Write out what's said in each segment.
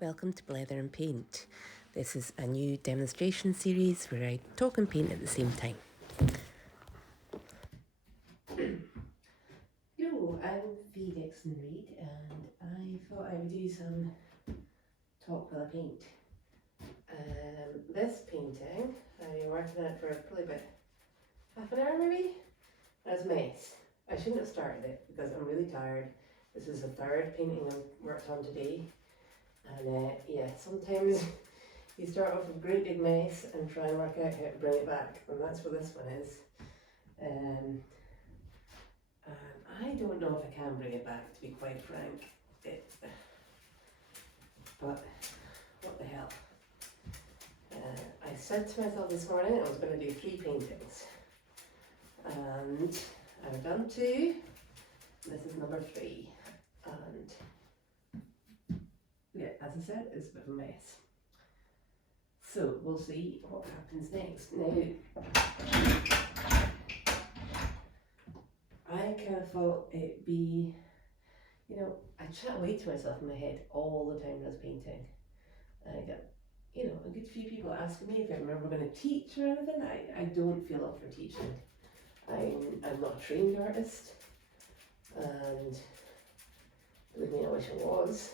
Welcome to Blether and Paint. This is a new demonstration series where I talk and paint at the same time. Hello, I'm V. Dixon Reid and I thought I would do some talk while I paint. This painting, I've been working on it for probably about half an hour maybe. That's a mess. I shouldn't have started it because I'm really tired. This is the third painting I've worked on today. And yeah, sometimes you start off with a great big mess and try and work out how to bring it back, and that's what this one is. I don't know if I can bring it back, to be quite frank. But what the hell? I said to myself this morning I was going to do 3 paintings, and I've done 2. This is number 3, and yeah, as I said, it's a bit of a mess. So we'll see what happens next. Now, I kind of thought it'd be, I chat away to myself in my head all the time when I was painting. And I get, a good few people asking me if I'm ever going to teach or anything. I don't feel up for teaching. I'm not a trained artist, and believe me, I wish I was.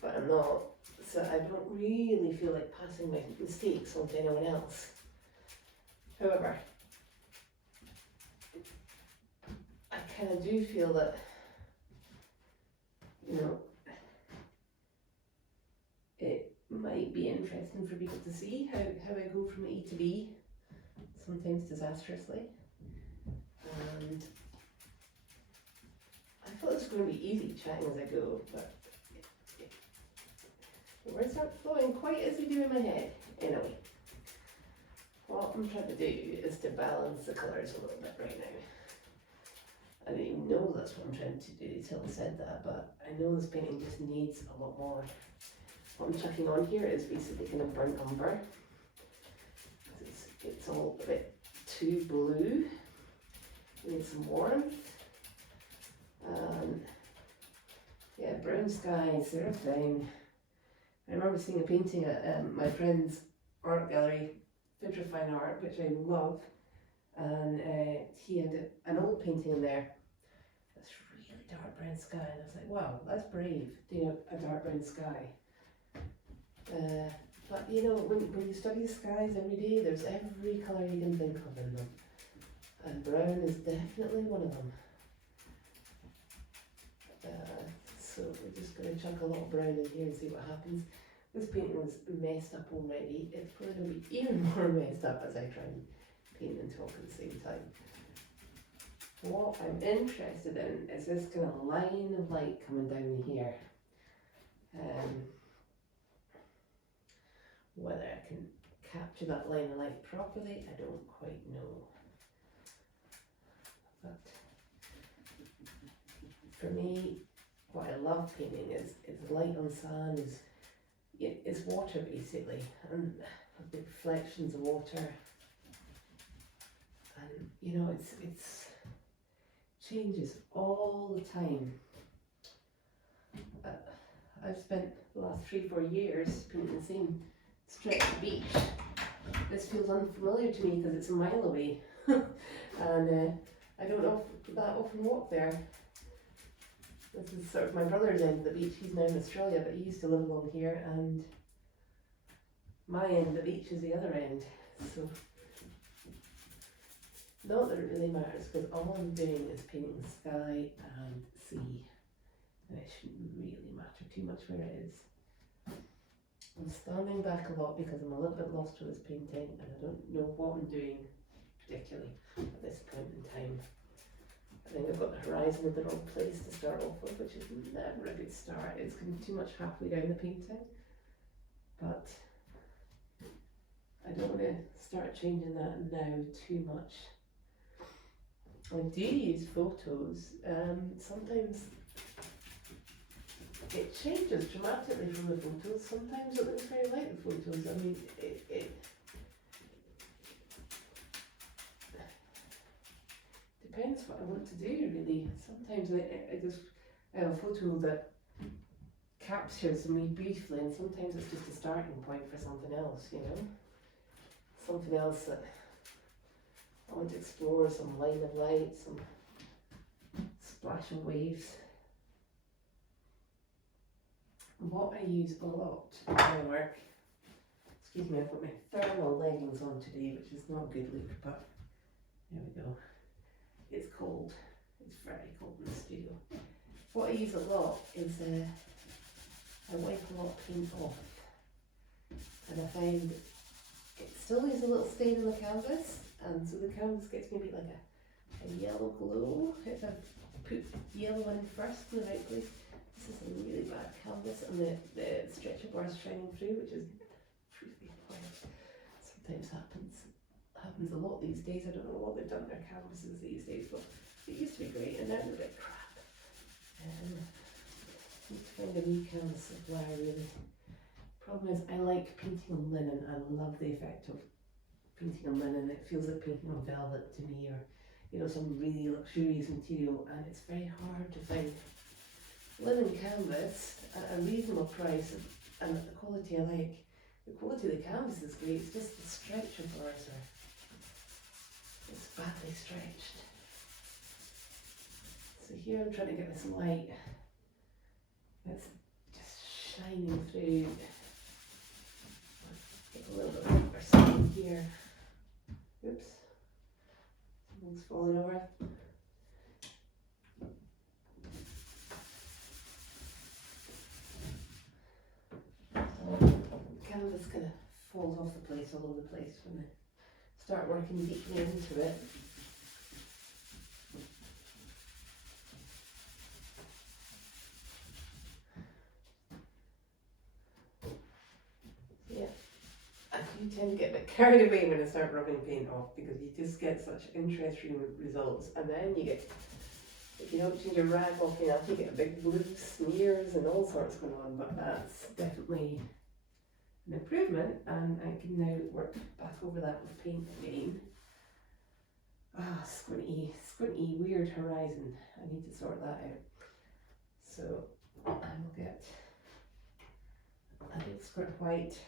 But I'm not, so I don't really feel like passing my mistakes on to anyone else. However, I kind of do feel that, it might be interesting for people to see how I go from A to B, sometimes disastrously. And I thought this was going to be easy chatting as I go, but the words aren't flowing quite as they do in my head. Anyway, what I'm trying to do is to balance the colours a little bit right now. I didn't even know that's what I'm trying to do till I said that, but I know this painting just needs a lot more. What I'm chucking on here is basically kind of burnt umber. It's all a bit too blue. We need some warmth. Yeah, brown skies, they're a thing. I remember seeing a painting at my friend's art gallery, Fine Art, which I love, and he had an old painting in there, this really dark brown sky, and I was like, wow, that's brave, doing a dark brown sky. But when you study skies every day, there's every colour you can think of in them, and brown is definitely one of them. So we're just going to chuck a lot of brown in here and see what happens. This painting was messed up already. It's probably going to be even more messed up as I try and paint and talk at the same time. What I'm interested in is this kind of line of light coming down here. Whether I can capture that line of light properly, I don't quite know. But for me, what I love painting is light on sand, is water basically, and the reflections of water, and it's changes all the time. I've spent the last 3-4 years painting the same stretch of beach. This feels unfamiliar to me because it's a mile away, and I don't that often walk there. This is sort of my brother's end of the beach. He's now in Australia, but he used to live along here, and my end of the beach is the other end. So, not that it really matters, because all I'm doing is painting sky and sea, and it shouldn't really matter too much where it is. I'm standing back a lot because I'm a little bit lost with this painting, and I don't know what I'm doing particularly at this point in time. I think I've got the horizon in the wrong place to start off with, which is never a good start. It's going too much halfway down the painting, but I don't want to start changing that now too much. I do use photos. Sometimes it changes dramatically from the photos. Sometimes it looks very like the photos. I mean, it depends what I want to do, really. Sometimes I have a photo that captures me beautifully, and sometimes it's just a starting point for something else, you know? Something else that I want to explore, some line of light, some splash of waves. What I use a lot in my work, excuse me, I've got my thermal leggings on today, which is not a good look, but there we go. It's cold. It's very cold in the studio. What I use a lot is I wipe a lot of paint off, and I find it still leaves a little stain on the canvas, and so the canvas gets maybe like a yellow glow if I put yellow in first in the right place. This is a really bad canvas, and the stretcher bar is shining through, which is truly quiet. Sometimes happens a lot these days. I don't know what they've done to their canvases these days, but it used to be great, and now they're a bit crap. Need to find a new canvas supplier, really. Problem is, I like painting on linen. I love the effect of painting on linen. It feels like painting on velvet to me, or you know, some really luxurious material, and it's very hard to find linen canvas at a reasonable price and at the quality I like. The quality of the canvas is great, it's just the stretcher bars it's badly stretched. So here I'm trying to get this light that's just shining through. Get a little bit of something here. Oops, something's falling over. Canvas kind of falls off the place all over the place when I start working deeply into it. Yeah, I do tend to get a bit carried away when I start rubbing paint off, because you just get such interesting results, and then you get, if you don't change your rag often enough, you get big blue smears and all sorts going on, but that's definitely an improvement, and I can now work back over that with paint again. Squinty, weird horizon. I need to sort that out. So I will get a little squirt of white.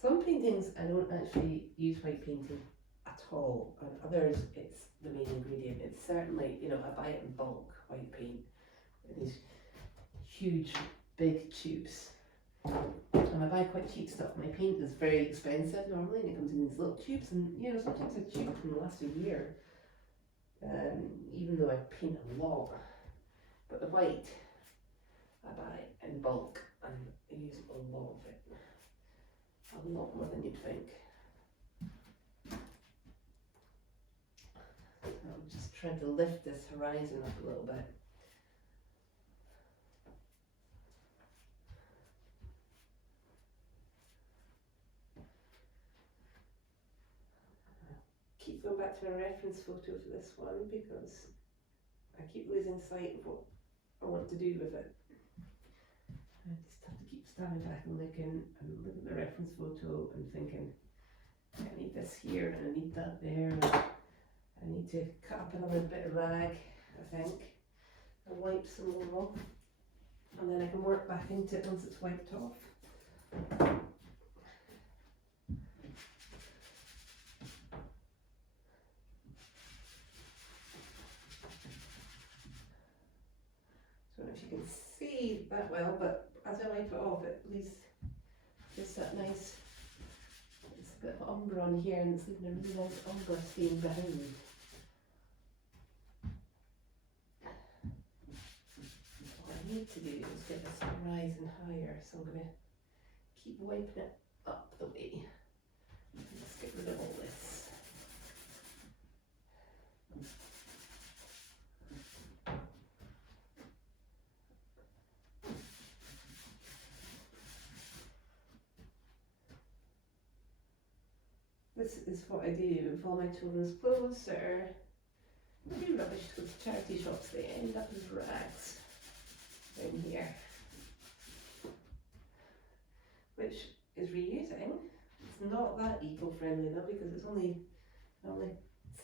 Some paintings I don't actually use white painting at all, and others it's the main ingredient. It's certainly, you know, I buy it in bulk, white paint, in these huge, big tubes. And I buy quite cheap stuff. My paint is very expensive normally, and it comes in these little tubes, and you know, sometimes a tube can last a year, even though I paint a lot. But the white I buy in bulk, and I use a lot of it. A lot more than you'd think. I'm just trying to lift this horizon up a little bit. Keep going back to my reference photo for this one, because I keep losing sight of what I want to do with it. I just have to keep standing back and looking at the reference photo and thinking, I need this here and I need that there, and I need to cut up another bit of rag, I think, and wipe some more off, and then I can work back into it once it's wiped off. I don't know if you can see that well, but as I wipe it off, it leaves just that nice, it's a bit of umber on here, and it's leaving a really nice umber stain behind. What I need to do is get this horizon higher, so I'm going to keep wiping it up the way. Let's get rid of all this. This is what I do with all my children's clothes that are really rubbish to go to charity shops. They end up as rags down here, which is reusing. It's not that eco-friendly though, because it's only, I only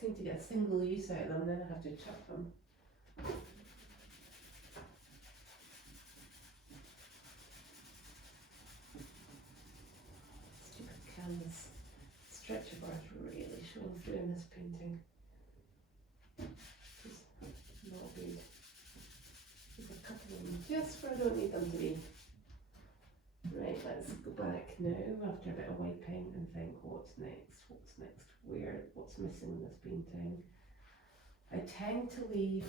seem to get a single use out of them, then I have to chuck them. stretcher bars really showing through in this painting. It's not good. There's a couple of them just where I don't need them to be. Right, let's go back now after a bit of white paint and think what's next, what's missing in this painting. I tend to leave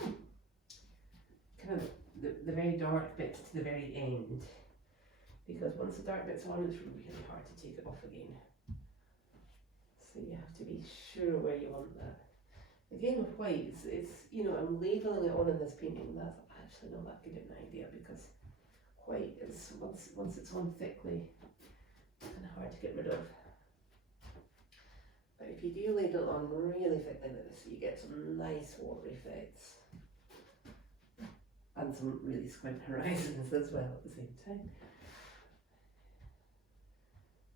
kind of the very dark bits to the very end, because once the dark bit's on, it's really hard to take it off again. So you have to be sure where you want that. Again with white, it's you know, I'm labeling it on in this painting. That's actually not that good an idea, because white is, once it's on thickly, kind of hard to get rid of. But if you do ladle it on really thickly like this, you get some nice water effects. And some really squint horizons as well at the same time.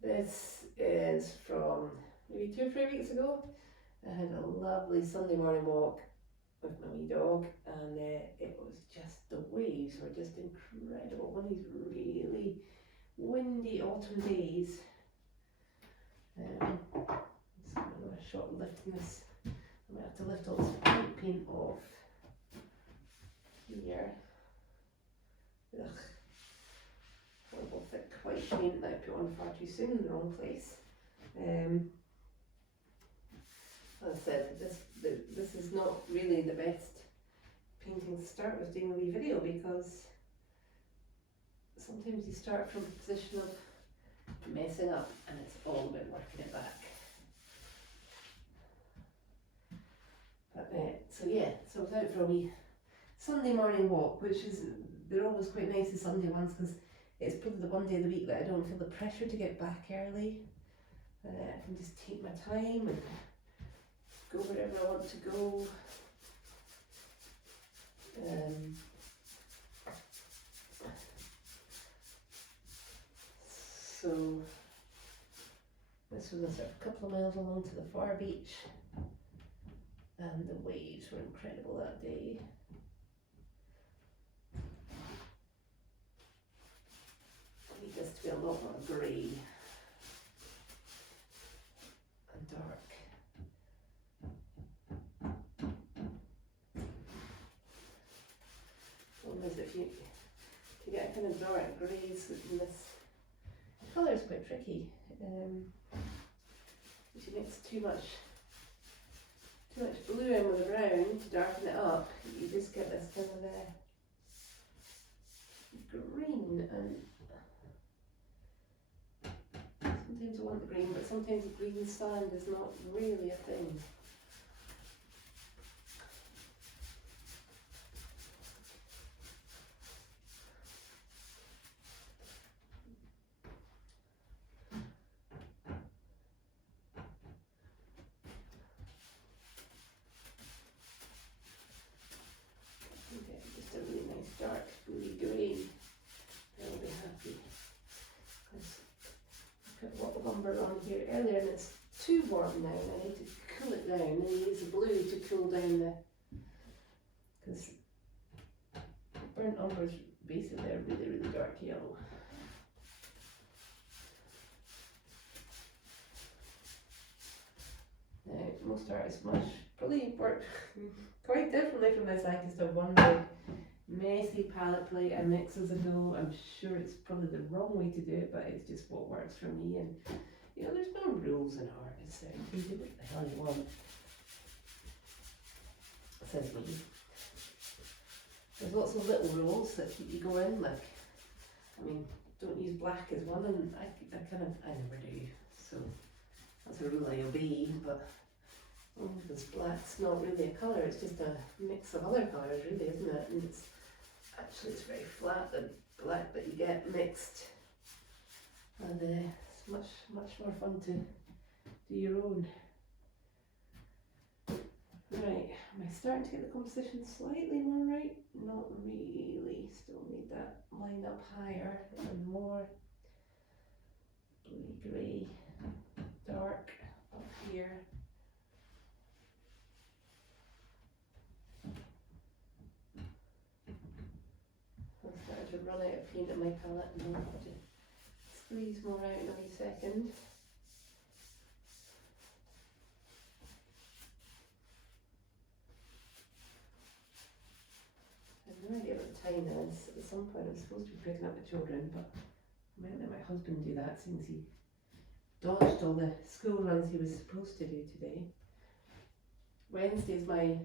This is from maybe 2 or 3 weeks ago. I had a lovely Sunday morning walk with my wee dog, and it was just, the waves were just incredible. One of these really windy autumn days. So another shot lifting this. I might have to lift all this white paint off here. Ugh. Horrible thick white paint that I put on far too soon in the wrong place. As I said, this is not really the best painting to start with doing a wee video, because sometimes you start from a position of messing up and it's all about working it back. But so yeah, so I was out for a wee Sunday morning walk, which is, they're always quite nice, the Sunday ones, because it's probably the one day of the week that I don't feel the pressure to get back early. I can just take my time and go wherever I want to go. So this was a sort of couple of miles along to the far beach, and the waves were incredible that day. I need this to be a lot more grey and dark. Problem is, if you get a kind of dark greys in this colour, is quite tricky. If you mix too much blue in with the brown to darken it up, you just get this kind of green, and sometimes I want the green, but sometimes the green sand is not really a thing. Dark bluey grey, I'll be happy. Because I put a lot of lumber on here earlier and it's too warm now, and I need to cool it down, and use the blue to cool down the, because burnt umber is basically a really, really dark yellow. Now, most artists probably work quite differently from this. I just have one big messy palette plate and mix as I go. I'm sure it's probably the wrong way to do it, but it's just what works for me. And you know, there's no rules in art. It's you can do what the hell you want. Says me. There's lots of little rules that keep you going. Like, I mean, don't use black as one, and I never do. So that's a rule I obey. But this black's not really a colour. It's just a mix of other colours, really, isn't it? And it's very flat, the black that you get mixed, and it's much more fun to do your own. Right, am I starting to get the composition slightly more right? Not really, still need that line up higher and more bluey grey, dark up here. To run out of paint in my palette, and I'll have to squeeze more out in a wee second. time is. At some point I was supposed to be picking up the children, but I might let my husband do that since he dodged all the school runs he was supposed to do today. Wednesday's my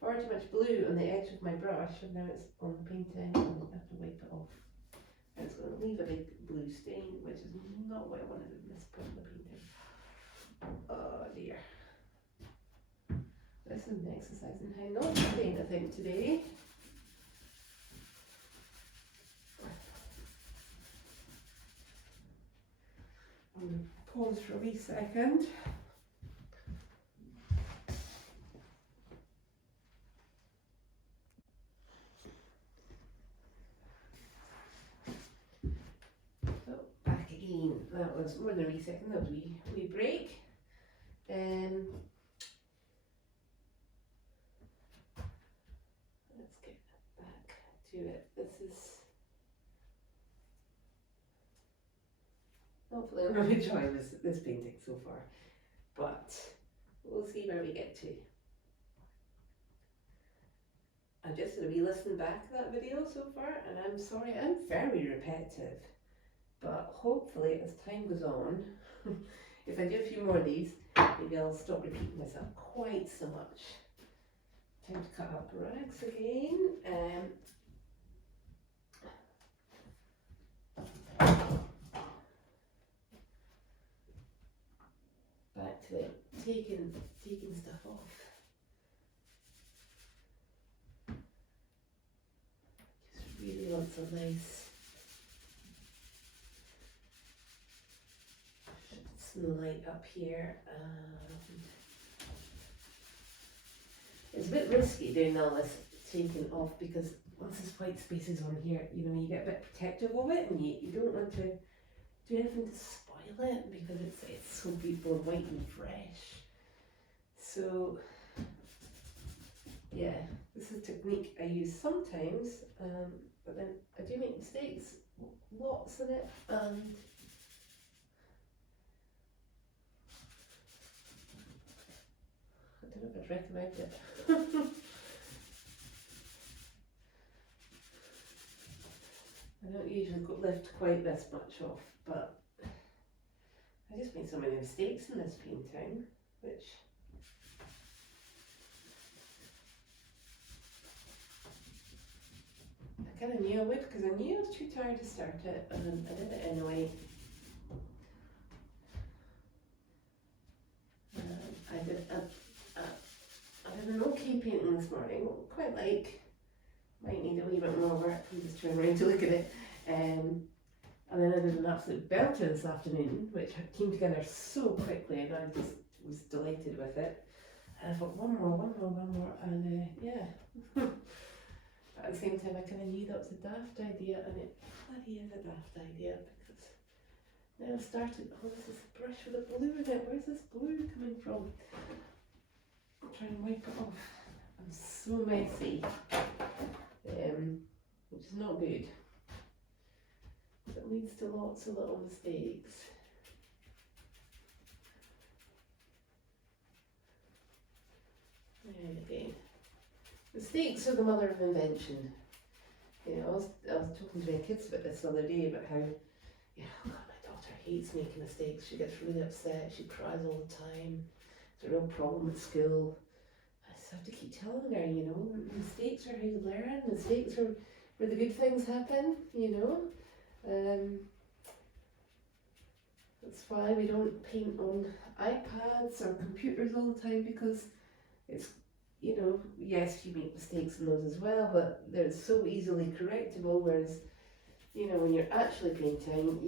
far too much blue on the edge of my brush, and now it's on the painting. I have to wipe it off. And it's going to leave a big blue stain, which is not what I wanted at this point in the painting. Oh dear. This is an exercise in how not to paint, I think, today. I'm going to pause for a wee second. So, back again. That was more than a wee second, that was a wee break. Let's get back to it. This is hopefully I'm really enjoying this painting so far, but we'll see where we get to. I just did a wee listen back to that video so far, and I'm sorry, I'm very repetitive, but hopefully as time goes on, if I do a few more of these, maybe I'll stop repeating myself quite so much. Time to cut up rags again. Back to the taking stuff off. Just really want some nice light up here. It's a bit risky doing all this taking off because once this white space is on here, you know, you get a bit protective of it, and you don't want to do anything to spoil it because it's so beautiful and white and fresh. So yeah, this is a technique I use sometimes, but then I do make mistakes, lots in it, and I don't know if I'd recommend it. I don't usually lift quite this much off, but I just made so many mistakes in this painting, which I kind of knew I would, because I knew I was too tired to start it, and I did it anyway. I did an okay painting this morning, quite like, might need a wee bit more work. I'm just trying around to look at it. And then I did an absolute belter this afternoon, which came together so quickly, and I just was delighted with it. And I thought, one more, and yeah. But at the same time, I kind of knew that was a daft idea, and it bloody is a daft idea, because now I've started, oh, this is a brush with a blue in it. Where's this blue coming from? I'm trying to wipe it off. I'm so messy, which is not good. It leads to lots of little mistakes. And again, mistakes are the mother of invention. You know, I was talking to my kids about this the other day, about how, you know, God, my daughter hates making mistakes. She gets really upset. She cries all the time. It's a real problem at school. I just have to keep telling her, you know, mistakes are how you learn. Mistakes are where the good things happen, you know. That's why we don't paint on iPads or computers all the time, because it's, you know, yes, you make mistakes in those as well, but they're so easily correctable, whereas, you know, when you're actually painting,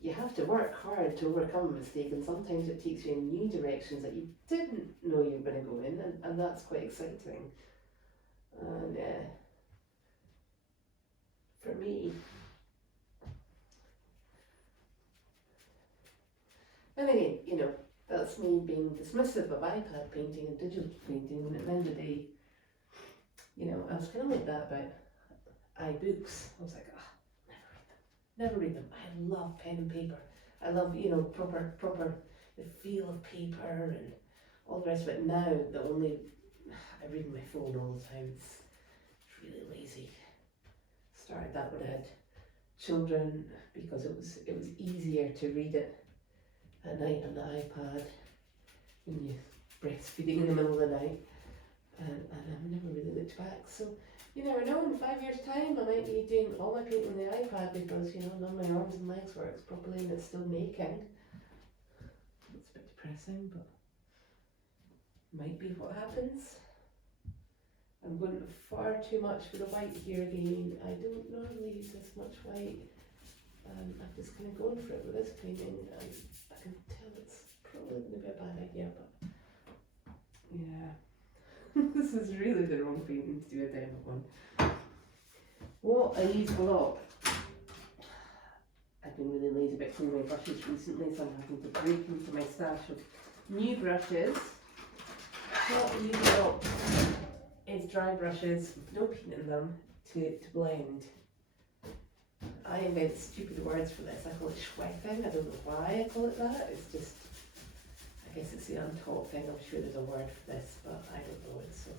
you have to work hard to overcome a mistake, and sometimes it takes you in new directions that you didn't know you were going to go in, and that's quite exciting. And for me, and again, you know, that's me being dismissive of iPad painting and digital painting, when at the end of the day, you know, I was kind of like that about iBooks. I was like, never read them. I love pen and paper. I love, you know, proper the feel of paper and all the rest of it. Now, I read my phone all the time. really lazy. Started that when I had children because it was easier to read it at night on the iPad when you're breastfeeding in the middle of the night, and I've never really looked back. So you never know, in 5 years' time I might be doing all my painting on the iPad because, you know, none of my arms and legs works properly and it's still making. It's a bit depressing, but might be what happens. I'm going far too much for the white here again. I don't normally use this much white. I'm just kind of going for it with this painting, and I can tell it's probably going to be a bad idea, but yeah. This is really the wrong painting to do a demo on. What I use a lot, I've been really lazy about cleaning my brushes recently, so I'm having to break into my stash of new brushes. What I use a lot is dry brushes with no paint in them to blend. I invent stupid words for this. I call it schwepping. I don't know why I call it that. It's just, I guess it's the untaught thing. I'm sure there's a word for this, but I don't know it. So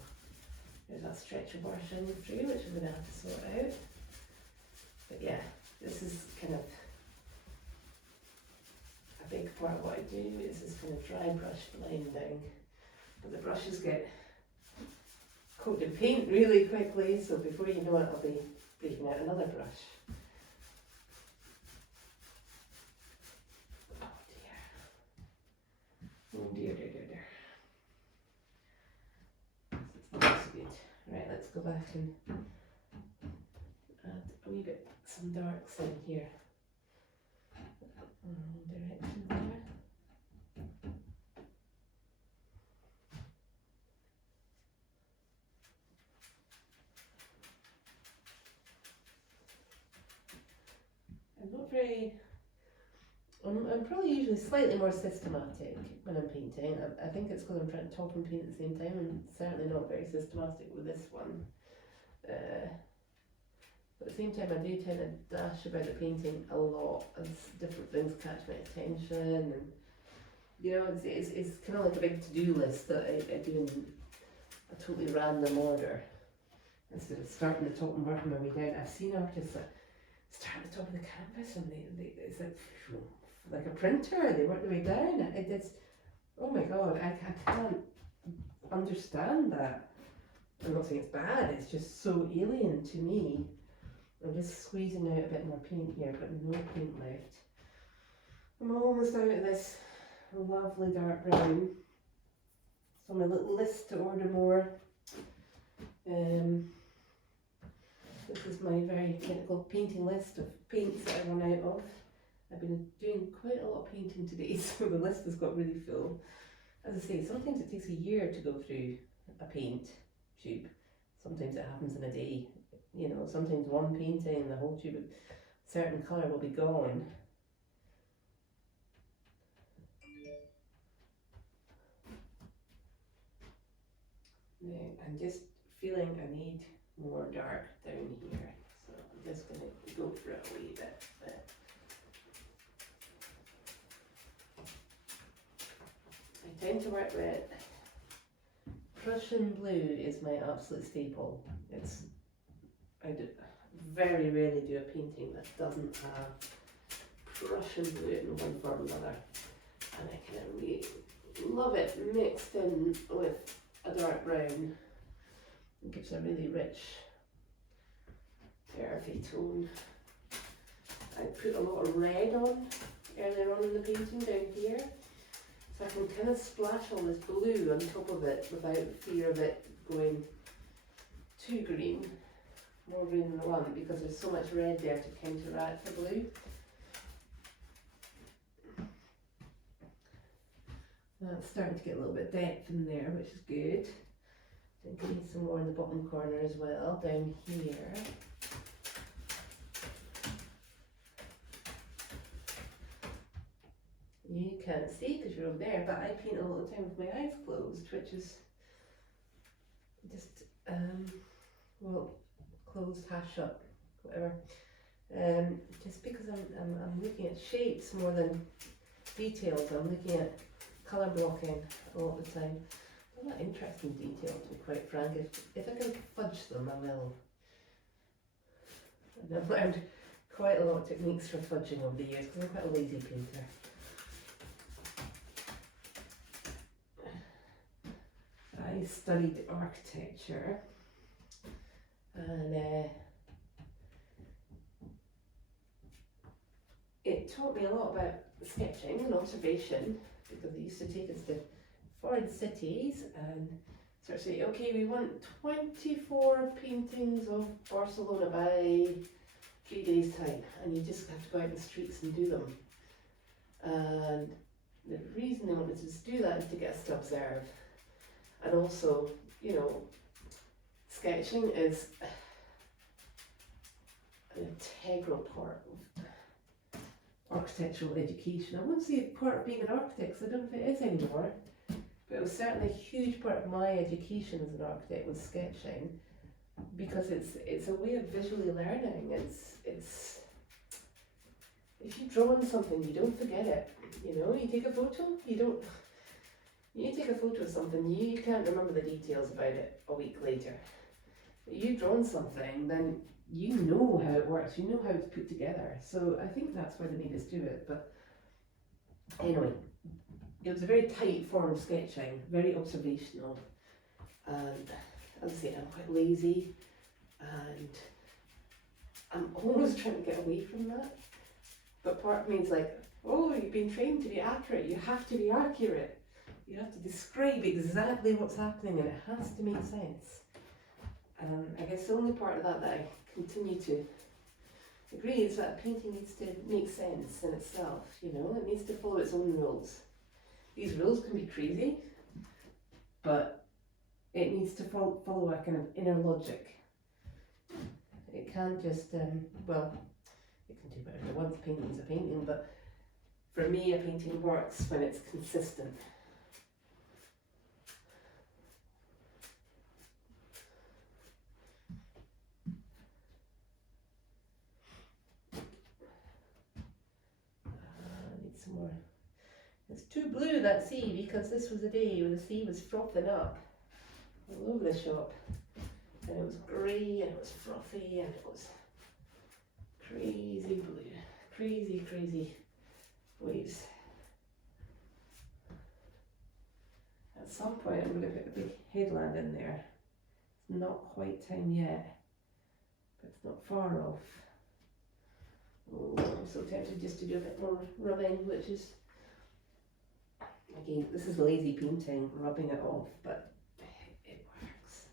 there's that stretch of brush in through, which I'm going to have to sort out. But yeah, this is kind of a big part of what I do, is this kind of dry brush blending. But the brushes get coated in paint really quickly, so before you know it, I'll be breaking out another brush. Oh dear, dear, dear, dear. This is not so good. Right, let's go back and add a wee bit, some darks in here. Direction there. I'm probably usually slightly more systematic when I'm painting. I think it's because I'm trying to talk and paint at the same time. I'm certainly not very systematic with this one. But at the same time, I do tend to dash about the painting a lot as different things catch my attention, and you know, it's kind of like a big to-do list that I do in a totally random order instead of starting at the top and working my way down. I've seen artists that start at the top of the canvas and it's like a printer, they work their way down. It's, oh my god, I can't understand that. I'm not saying it's bad, it's just so alien to me. I'm just squeezing out a bit more paint here, but no paint left. I'm almost out of this lovely dark brown. So my little list to order more. This is my very technical painting list of paints that I run out of. I've been doing quite a lot of painting today, so the list has got really full. As I say, sometimes it takes a year to go through a paint tube. Sometimes it happens in a day. You know, sometimes one painting, the whole tube of certain colour will be gone. Now, I'm just feeling I need more dark down here, so I'm just going to go for a wee bit. I tend to work with Prussian blue is my absolute staple. I very rarely do a painting that doesn't have Prussian blue in one form or another, and I kind of really love it mixed in with a dark brown. It gives a really rich earthy tone. I put a lot of red on earlier on in the painting down here, so I can kind of splash all this blue on top of it without fear of it going too green, more green than I want, because there's so much red there to counteract the blue. That's starting to get a little bit of depth in there, which is good. I think I need some more in the bottom corner as well, down here. You can't see because you're over there, but I paint a lot of time with my eyes closed, which is just, well, closed, half shut, whatever. Just because I'm looking at shapes more than details. I'm looking at colour blocking a lot of the time. I'm not interested in detail, to be quite frank. If I can fudge them, I will. And I've learned quite a lot of techniques for fudging over the years because I'm quite a lazy painter. I studied architecture and it taught me a lot about sketching and observation because they used to take us to foreign cities and sort of say, okay, we want 24 paintings of Barcelona by 3 days time, and you just have to go out in the streets and do them. And the reason they wanted us to do that is to get us to observe. And also, you know, sketching is an integral part of architectural education. I wouldn't say part of being an architect, because I don't know if it is anymore, but it was certainly a huge part of my education as an architect was sketching, because it's a way of visually learning. It's if you draw on something, you don't forget it. You know, you take a photo, you take a photo of something, you can't remember the details about it a week later. You draw on something, then you know how it works, you know how it's put together. So I think that's why they made us do it. But anyway, it was a very tight form of sketching, very observational. And as I say, I'm quite lazy and I'm always trying to get away from that. But part of me is like, oh, you've been trained to be accurate, you have to be accurate. You have to describe exactly what's happening and it has to make sense. I guess the only part of that I continue to agree is that a painting needs to make sense in itself, you know, it needs to follow its own rules. These rules can be crazy, but it needs to follow a kind of inner logic. It can't just, well, it can do whatever it wants, a painting's a painting, but for me a painting works when it's consistent. Some more. It's too blue, that sea, because this was a day when the sea was frothing up all over the shop, and it was grey and it was frothy and it was crazy blue, crazy waves. At some point I'm going to put a big headland in there. It's not quite time yet, but it's not far off. Oh, I'm so tempted just to do a bit more rubbing, which is, again, this is lazy painting, rubbing it off, but it works.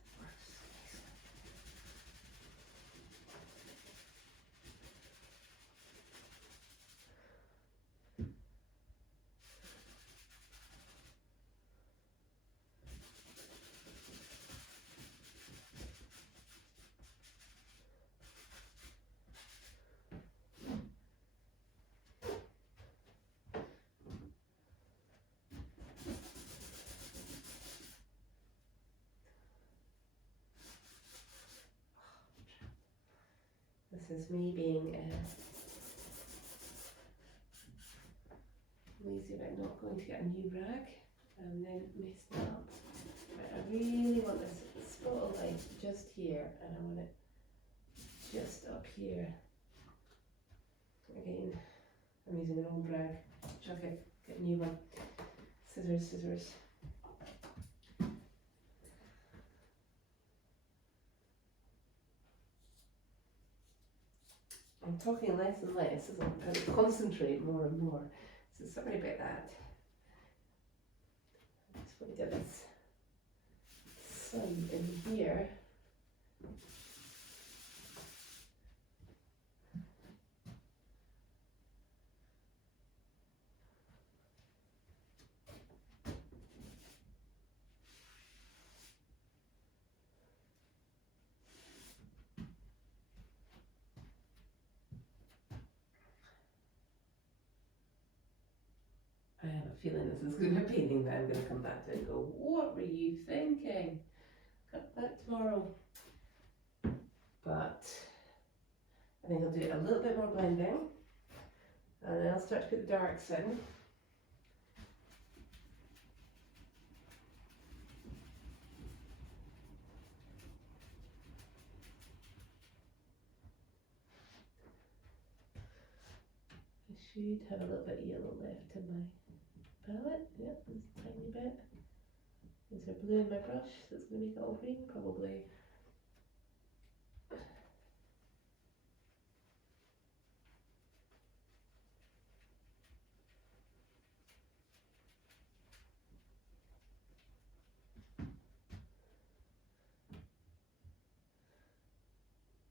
This is me being lazy about not going to get a new rag and then messed up. But I really want this spot of light just here, and I want it just up here. Again, I'm using an old rag. Chuck it, get a new one. Scissors. I'm talking less and less as I'm trying to concentrate more and more. So sorry about that. I just want to get this sun in here. I have a feeling this is going to be a painting that I'm going to come back to and go, what were you thinking? Cut that tomorrow. But I think I'll do a little bit more blending and then I'll start to put the darks in. should have a little bit of yellow left in my palette. Yep, there's a tiny bit. Is there blue in my brush that's going to make it all green? Probably.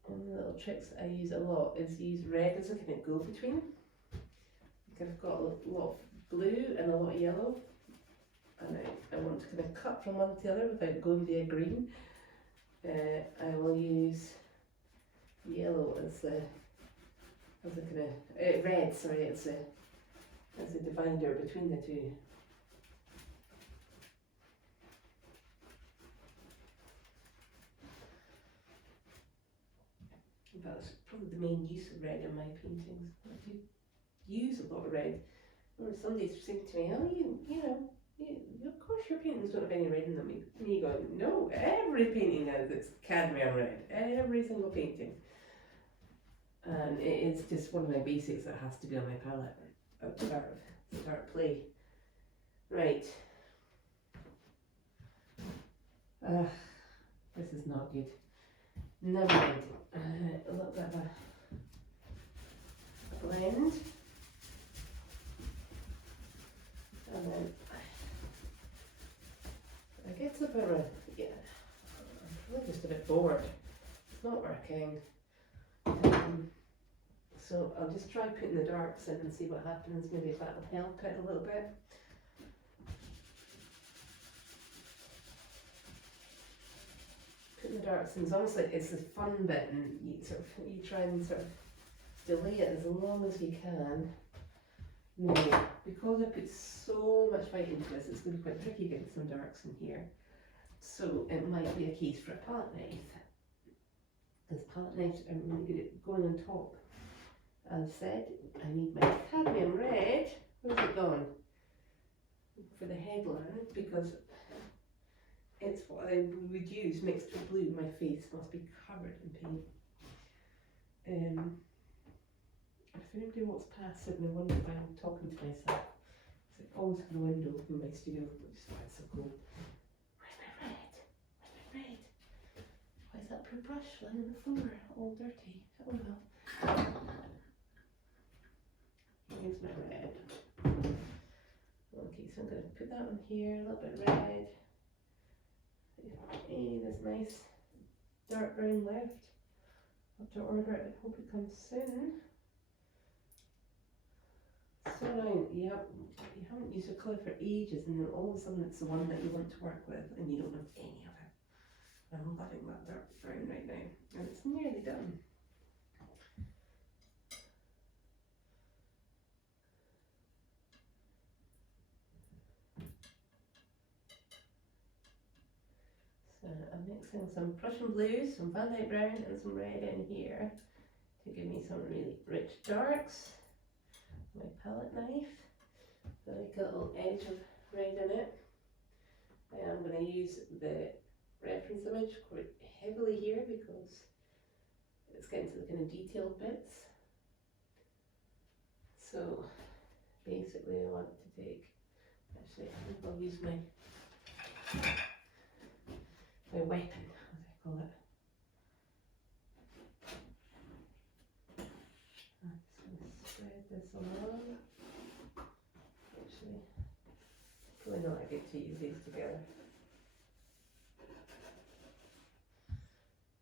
One of the little tricks I use a lot is use red as a kind of go-between. Like I've got a lot of blue and a lot of yellow, and I want to kind of cut from one to the other without going via green. I will use yellow as a kind of red. Sorry, as a divider between the two. That's probably the main use of red in my paintings. I do use a lot of red. Or somebody's saying to me, "Oh, you know, of course your paintings don't have any red in them." Me going, "No, every painting has its cadmium red. Every single painting." And it is just one of my basics that has to be on my palette at the start play. Right. This is not good. Never mind. A little bit of a blend. And then I get a bit of, yeah, I'm probably just a bit bored. It's not working. So I'll just try putting the darks in and see what happens. Maybe if that'll help it a little bit. Putting the darks in is almost like it's the fun bit, and you try and sort of delay it as long as you can. Now, because I put so much fight into this, it's going to be quite tricky getting some darks in here. So it might be a case for a palette knife, because palette knives are really good at going on top. As said, I need my cadmium red. Where's it gone? For the headline, because it's what I would use mixed with blue. My face must be covered in paint. If anybody walks past it and they wonder why I'm talking to myself, I always have the window open in my studio, which is why it's so cool. Where's my red? Where's my red? Why is that poor brush lying on the floor, all dirty? Oh well. Here's my red. Okay, so I'm going to put that on here, a little bit red. Hey, there's nice dark brown left. I'll have to order it. I hope it comes soon. So now you haven't used a colour for ages, and then all of a sudden it's the one that you want to work with, and you don't have any of it. I'm loving that dark brown right now, and it's nearly done. So I'm mixing some Prussian blue, some Van Dyke brown, and some red in here to give me some really rich darks. My palette knife, like a little edge of red in it. I am going to use the reference image quite heavily here because it's getting to the kind of detailed bits. So basically I want to take, actually I think I'll use my weapon, as I call it. I'm just going to spread this along. Actually, probably not a good to use these together.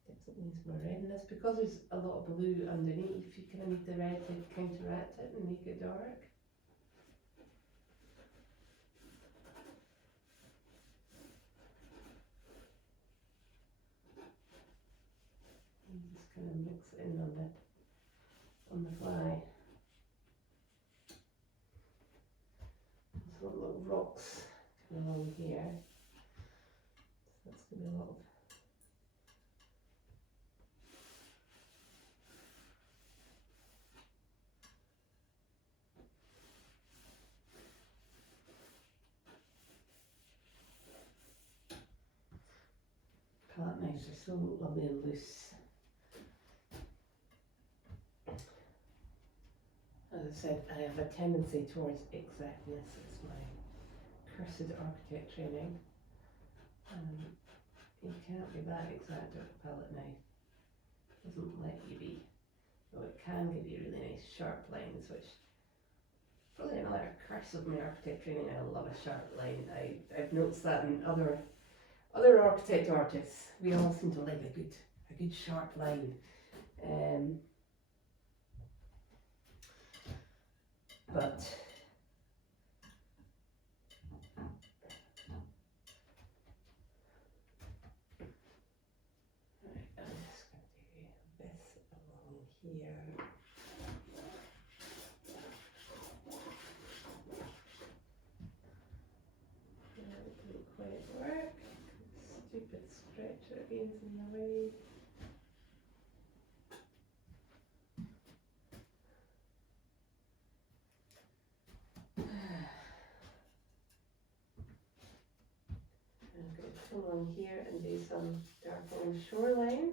Definitely use more red in this because there's a lot of blue underneath. You kind of need the red to counteract it and make it dark. And just kind of mix it in on the fly. There's little rocks coming along here. So that's going to be a lot of palette knives are so lovely and loose. As I I said, I have a tendency towards exactness. It's my cursed architect training. You can't be that exact with a palette knife. It doesn't let you be. Though it can give you really nice sharp lines, which probably another curse of my architect training. I love a sharp line. I've noticed that in other architect artists. We all seem to like a good sharp line. But right, I'm just going to do this along here. It didn't quite work. Stupid stretcher again's in the way. I'm going to come along here and do some dark on the shoreline.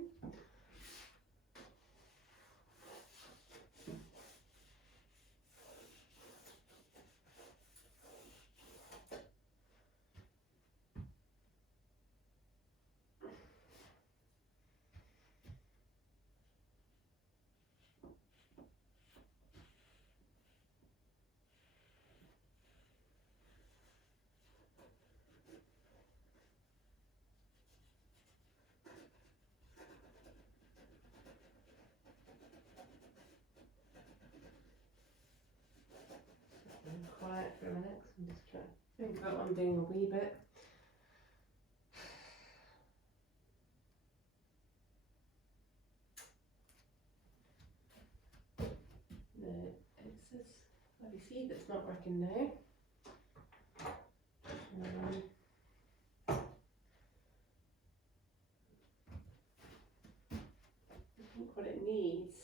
Quiet for a minute, 'cause I'm just trying to think about what I'm doing a wee bit. No, it's this bloody seed that's not working now. I think what it needs .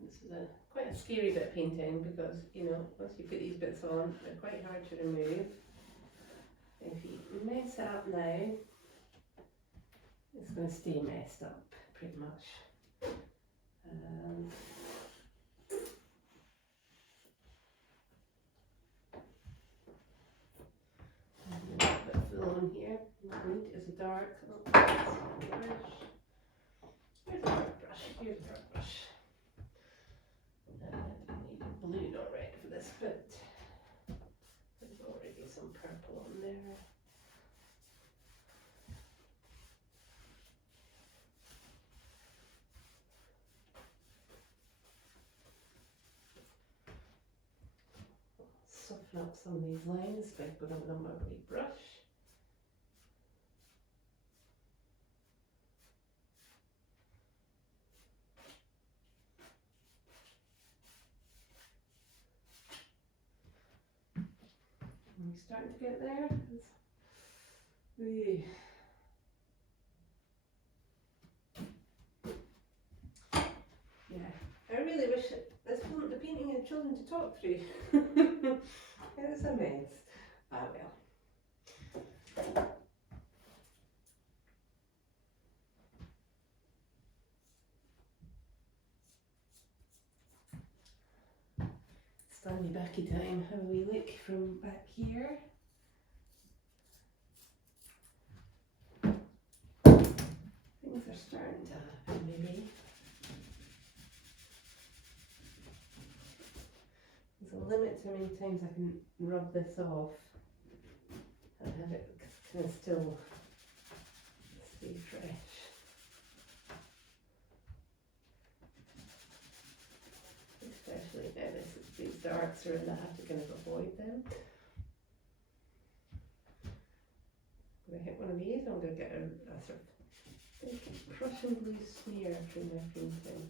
This is quite a scary bit of painting because, you know, once you put these bits on, they're quite hard to remove. If you mess it up now, it's going to stay messed up pretty much. A bit of fill on here. What I need is a dark. Oh, brush. Here's a dark brush. Here's a dark brush. I need blue, not red for this bit. There's already some purple on there. Soften up some of these lines by putting a lovely brush. Are we starting to get there? Yeah, I really wish this wasn't the painting I had chosen to talk through. It's a mess. Ah well. Standy backy time. Have a wee look from back here. Things are starting to happen maybe. There's a limit to how many times I can rub this off and have it kind of still stay fresh. late now. These darks are in, I have to kind of avoid them. I'm going to hit one of these, I'm going to get a sort of Prussian blue smear through my painting.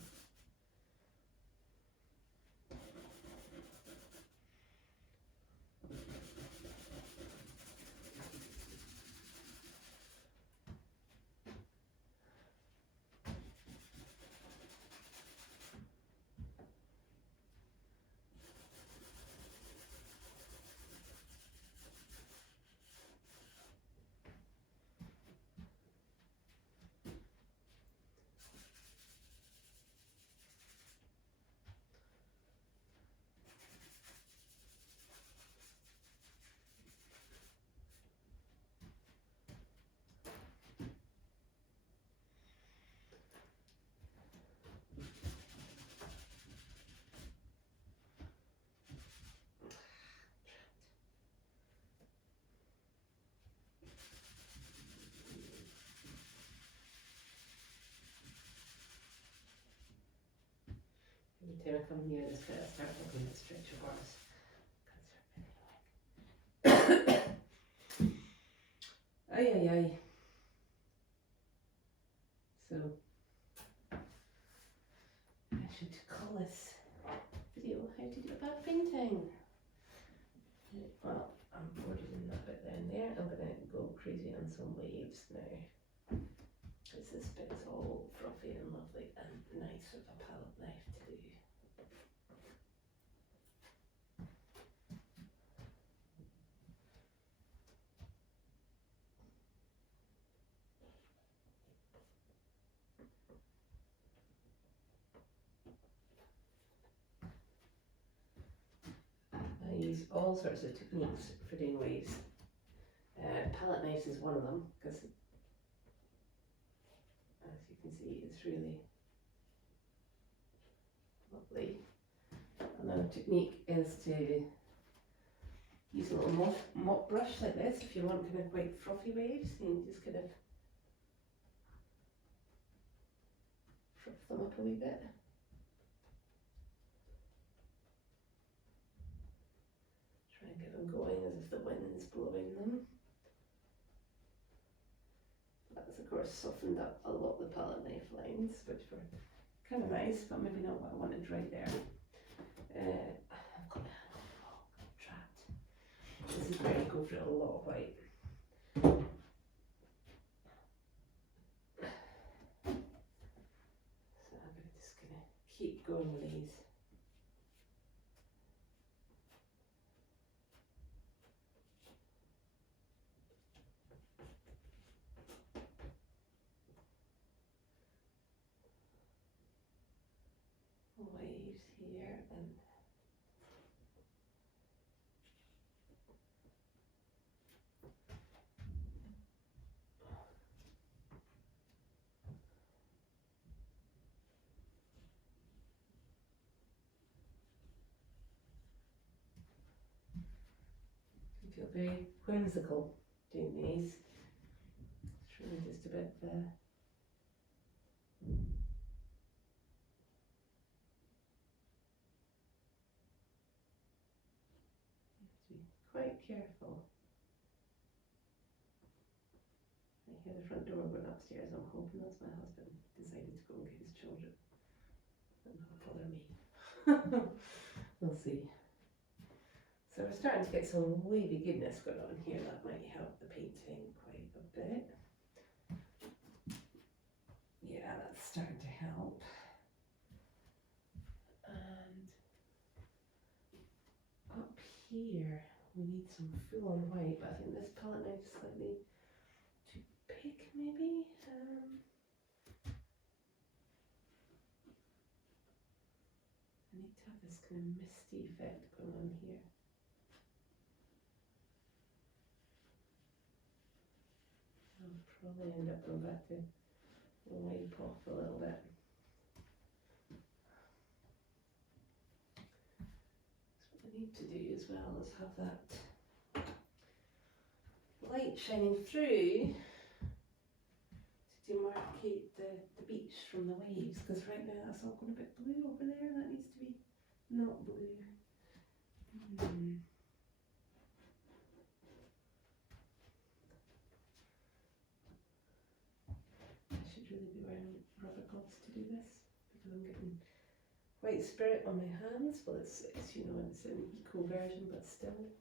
Every time I come near this bit, I start looking at stretcher bars. Ay, ay, ay. So, I should call this video how to do a bad painting. Well, I'm bored in that bit down there. I'm going to go crazy on some waves now. Because this bit is all fluffy and lovely and nice with a palette knife to do. I use all sorts of techniques for doing waves. Palette knives is one of them, because as you can see it's really lovely. Another technique is to use a little mop brush like this if you want kind of quite frothy waves. You can just kind of froth them up a wee bit. Try and get them going as if the wind's blowing them. That's of course softened up a lot the palette knife lines, which were kind of nice, but maybe not what I wanted right there. I've got trapped. This is where you go for a lot of white. So I'm just gonna keep going with these. Waves here and I feel very whimsical doing these. It's really just a bit quite careful. I hear the front door going upstairs. I'm hoping that's my husband decided to go and get his children and not bother me. We'll see. So we're starting to get some wavy goodness going on here. That might help the painting quite a bit. Yeah, that's starting to help. And up here we need some full on white, but I think this palette knife is slightly too big maybe. I need to have this kind of misty effect going on here. I'll probably end up going back to wipe off a little bit. So what I need to do as well is have that light shining through to demarcate the beach from the waves, because right now that's all going a bit blue over there. That needs to be not blue. I should really be wearing rubber gloves to do this because I'm getting white spirit on my hands. Well, it's you know, it's an eco version, but still.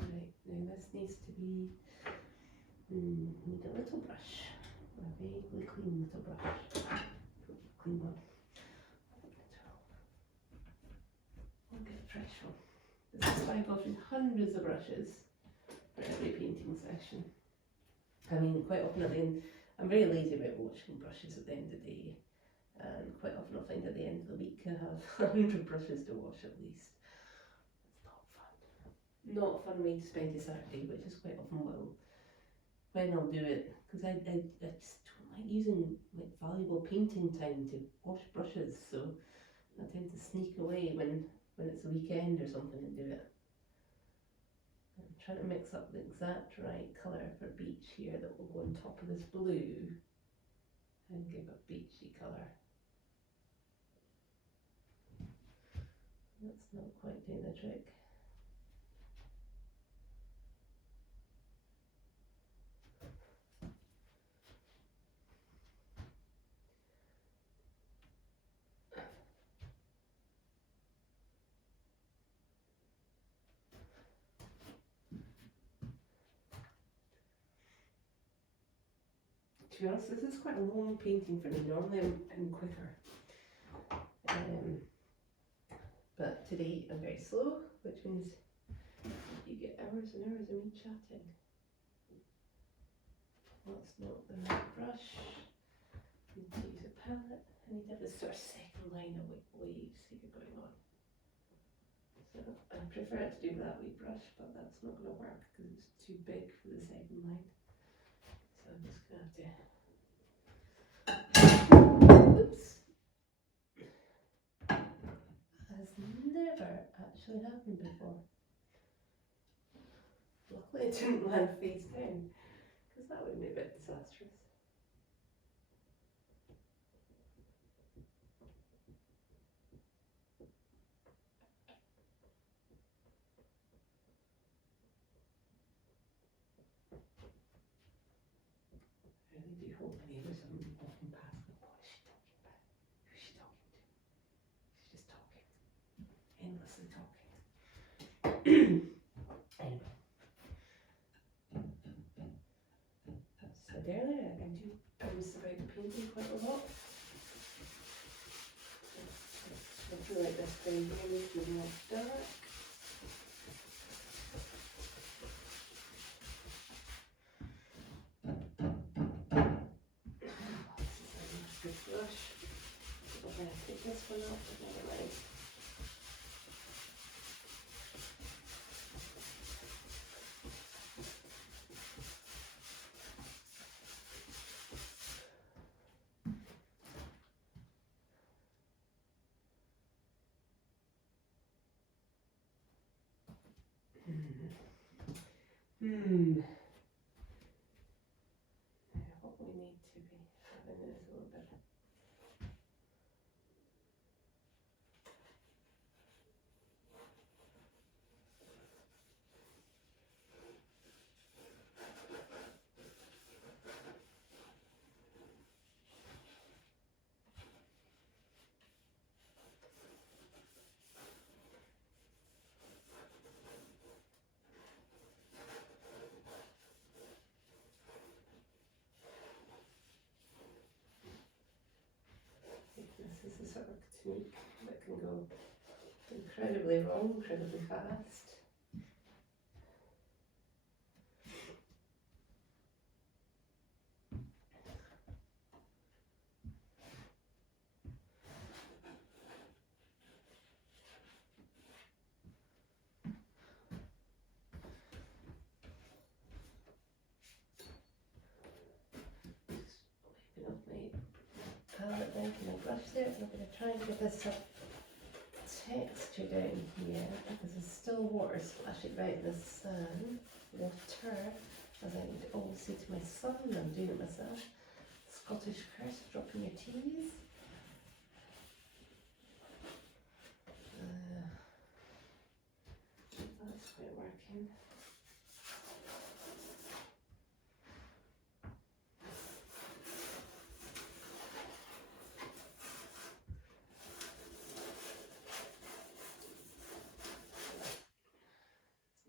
Right, now this needs to be, need a little brush, a vaguely clean little brush, clean one. I'll get a fresh one. This is why I go through hundreds of brushes for every painting session. I mean, quite often at the end, I'm very lazy about washing brushes at the end of the day, and quite often I'll find at the end of the week I have 100 brushes to wash at least. It's not fun. Not a fun way to spend a Saturday, which is quite often when I'll do it, because I just don't like using like valuable painting time to wash brushes, so I tend to sneak away when it's a weekend or something and do it. I'm trying to mix up the exact right colour for beach here that will go on top of this blue and give a beachy colour. That's not quite doing the trick. To be honest, this is quite a long painting for me. Normally I'm quicker. But today I'm very slow, which means you get hours and hours of me chatting. That's not the right brush. I need to use a palette. I need to have this sort of second line of waves here going on. So I prefer to do that wee brush, but that's not going to work because it's too big for the second line. So I'm just going to have to. Oops! Has never actually happened before. Luckily it didn't land face down, because that would be a bit disastrous. I really do hope my neighbours are walking past me. What is she talking about? Who's she talking to? She's just talking. Endlessly talking. Anyway. As I said earlier, I do bounce about painting quite a lot. I feel like this thing here needs to be more dark. Good brush. I'm going to pick this one up, but never mind. What we need to be having is a little bit. This is the sort of technique that can go incredibly wrong, incredibly fast. Just wiping off my palette there for my brush there. I'm going to try and get this texture down here because there's still water splashing right in the sand. Water. as I would always say to my son, I'm doing it myself. Scottish curse, dropping your T's. That's quite working.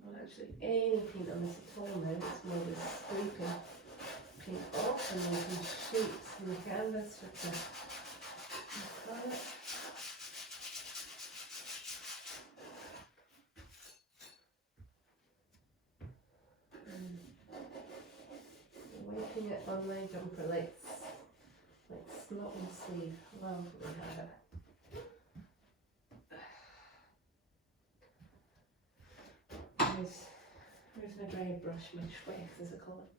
Not actually any paint on this at all now, it's more just scraping paint off and making shapes in the canvas with the colour. Wiping it on my jumper like snot on the sleeve. Well, we have it. Where's my dry brush, my Schwex as I call it.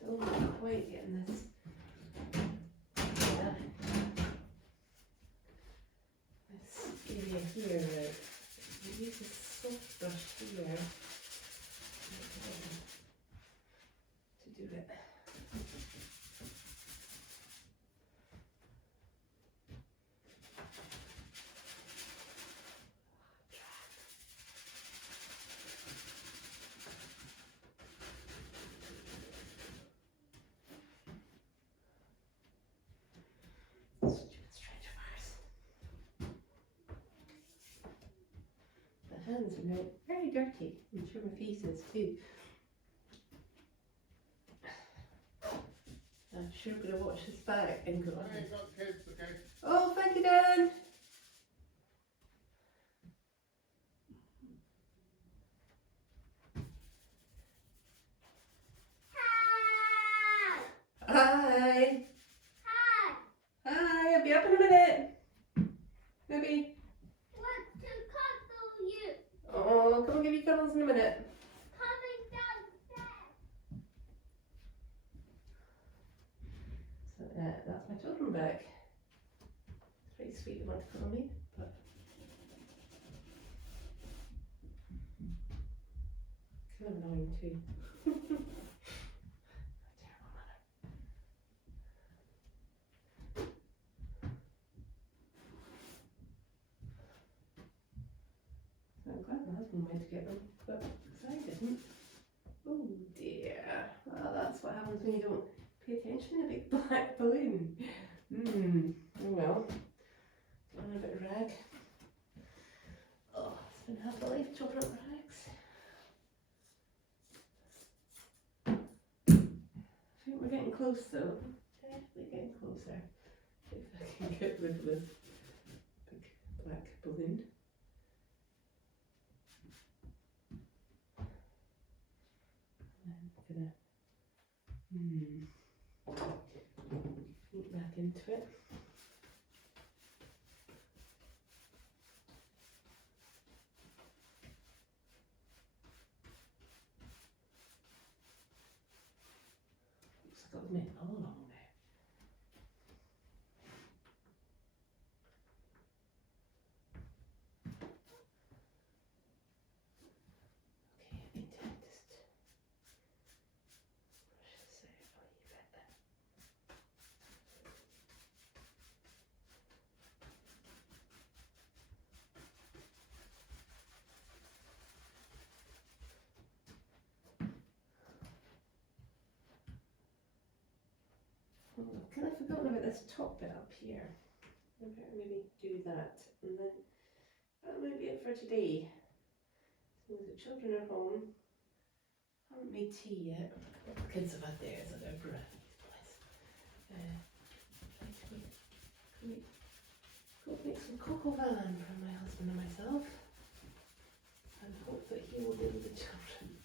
Still not quite getting this. This area here, right? I use a soft brush here to do it. Hands are now very dirty. I'm sure my face is too. I'm sure I'm going to watch this back and go, Hey, got the kids, okay? oh, thank you, Dan. Hi. Hi. Hi, I'll be up in a minute. Maybe. Oh, come and give you cuddles in a minute. Coming downstairs. So that's my children back. It's pretty sweet they want to cuddle me, but kind of annoying too. Terrible manner. So I'm glad my husband went to get them, but I didn't. Oh dear. Well, that's what happens when you don't pay attention to a big black balloon. Oh well. Got a bit of rag. Oh, it's been half my life chopping up rags. I think we're getting close though. Definitely getting closer. If I can get rid of this big black balloon. I'm gonna eat back into it. Looks like I've made all along now. Okay, I need to just brush this out a wee bit. I've kind of forgotten about this top bit up here. I better maybe do that, and then that might be it for today. So the children are home. Haven't made tea yet. The kids have had theirs at their brownies place. Can we go make some cocoa van for my husband and myself, and hope that he will do with the children.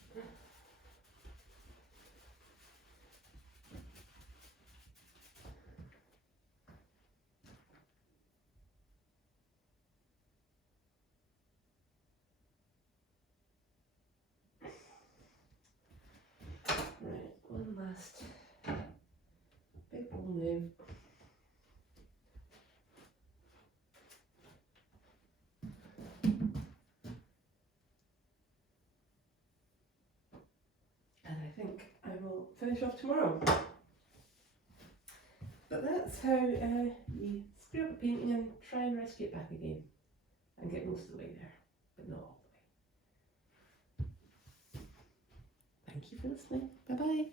finish off tomorrow. But that's how you screw up a painting and try and rescue it back again and get most of the way there, but not all the way. Thank you for listening. Bye bye.